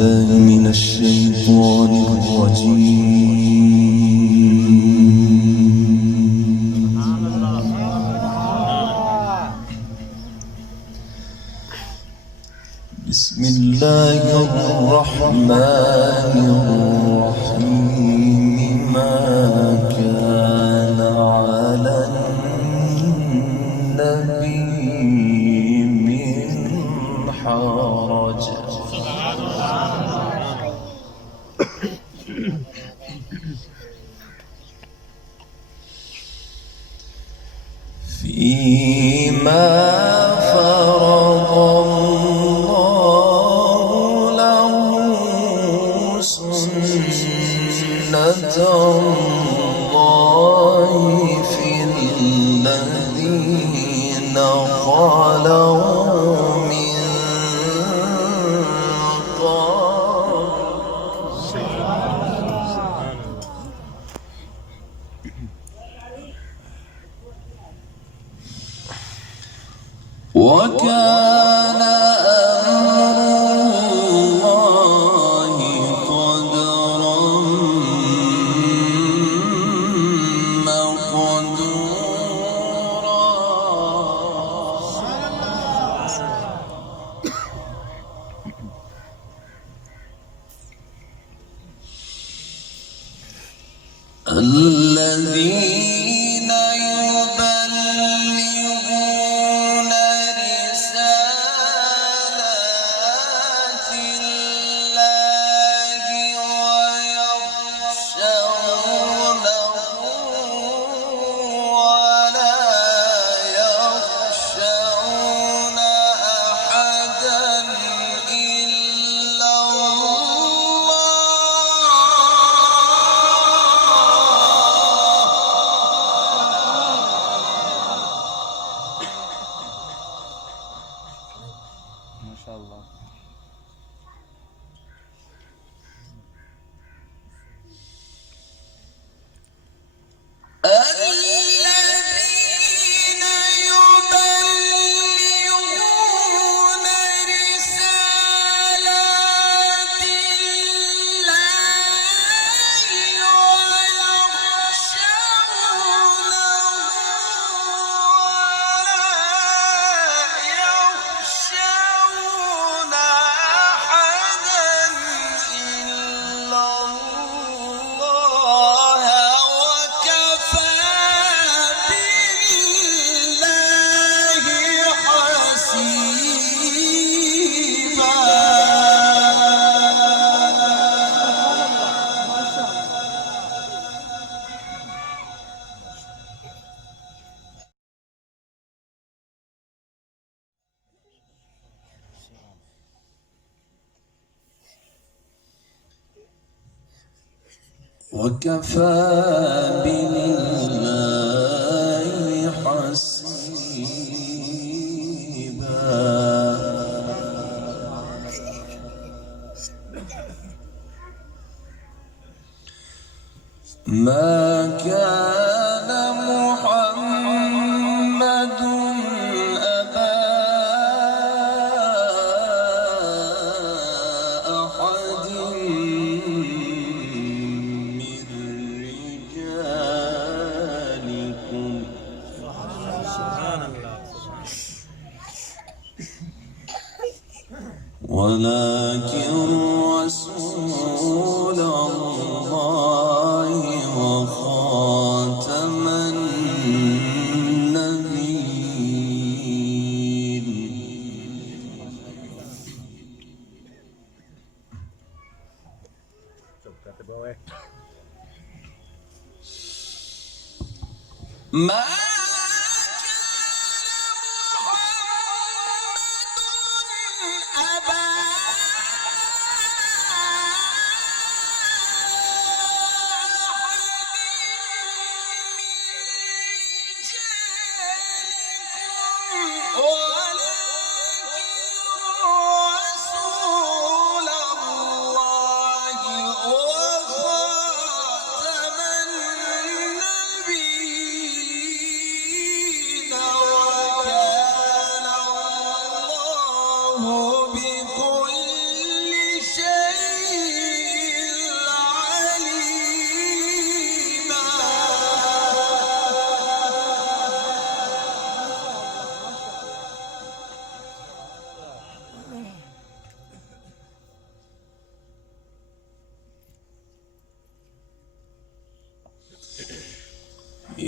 بالله من الشيطان الرجيم. بسم الله الرحمن الرحيم. ما كان على النبي من حرج فيما فرض الله له سنة الله في الذين خلوا من وكان أمر الله قدرا مقدورا. الذين يبلغون رسالات الله ويخشونه ولا يخشون أحدا إلا ما شاء الله. الذين يبلغون رسالات وكفى بالله حسيبا. ما كان محمد أبا أحد من رجالكم ولكن رسول الله وخاتم النبيين. ما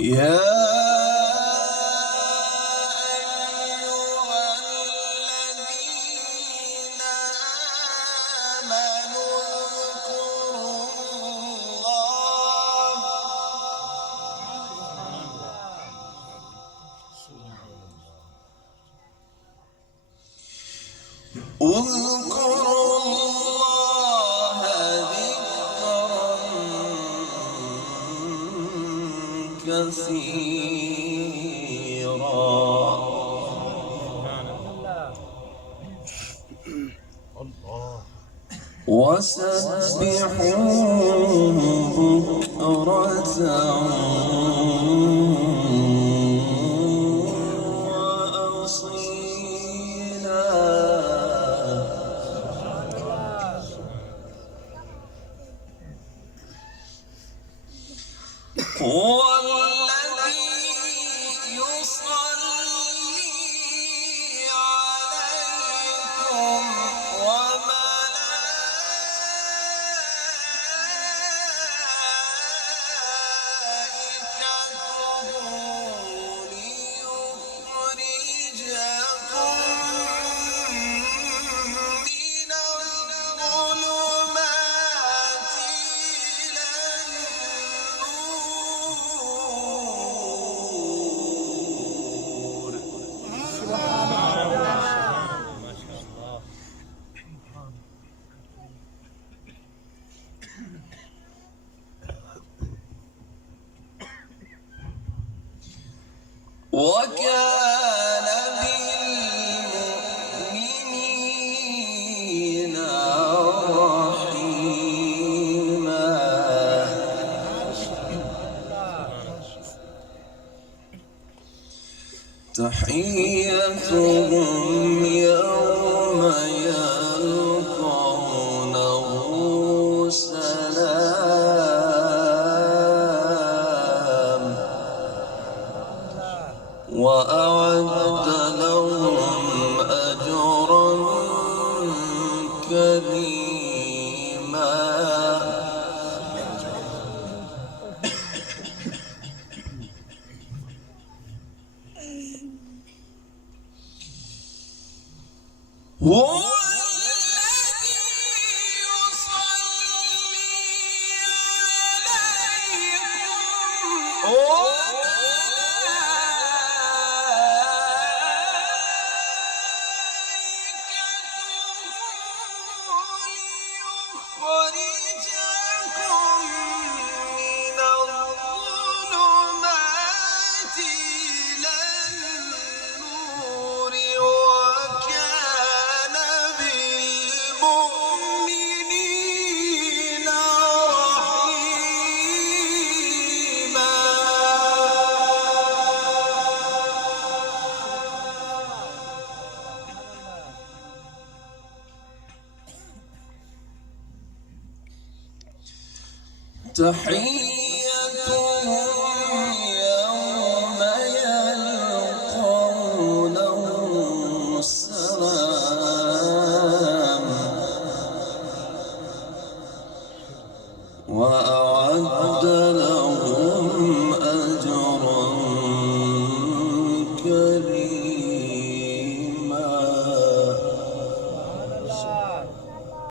يا اذكروا الله ذكرا كثيرا وسبحوه بكرة هو الذي يصلي عليكم وملائكته ليخرجكم من الظلمات إلى النور. وكان بالمؤمنين رحيما. تحيتهم يوم يلقونه سلام وأعد لهم أجرا كريما. هو الذي يصلي عليكم ليخرجكم من الظلمات إلى النور. وكان بالمؤمنين رحيما. تحيتهم يوم يلقونه سلام وأعد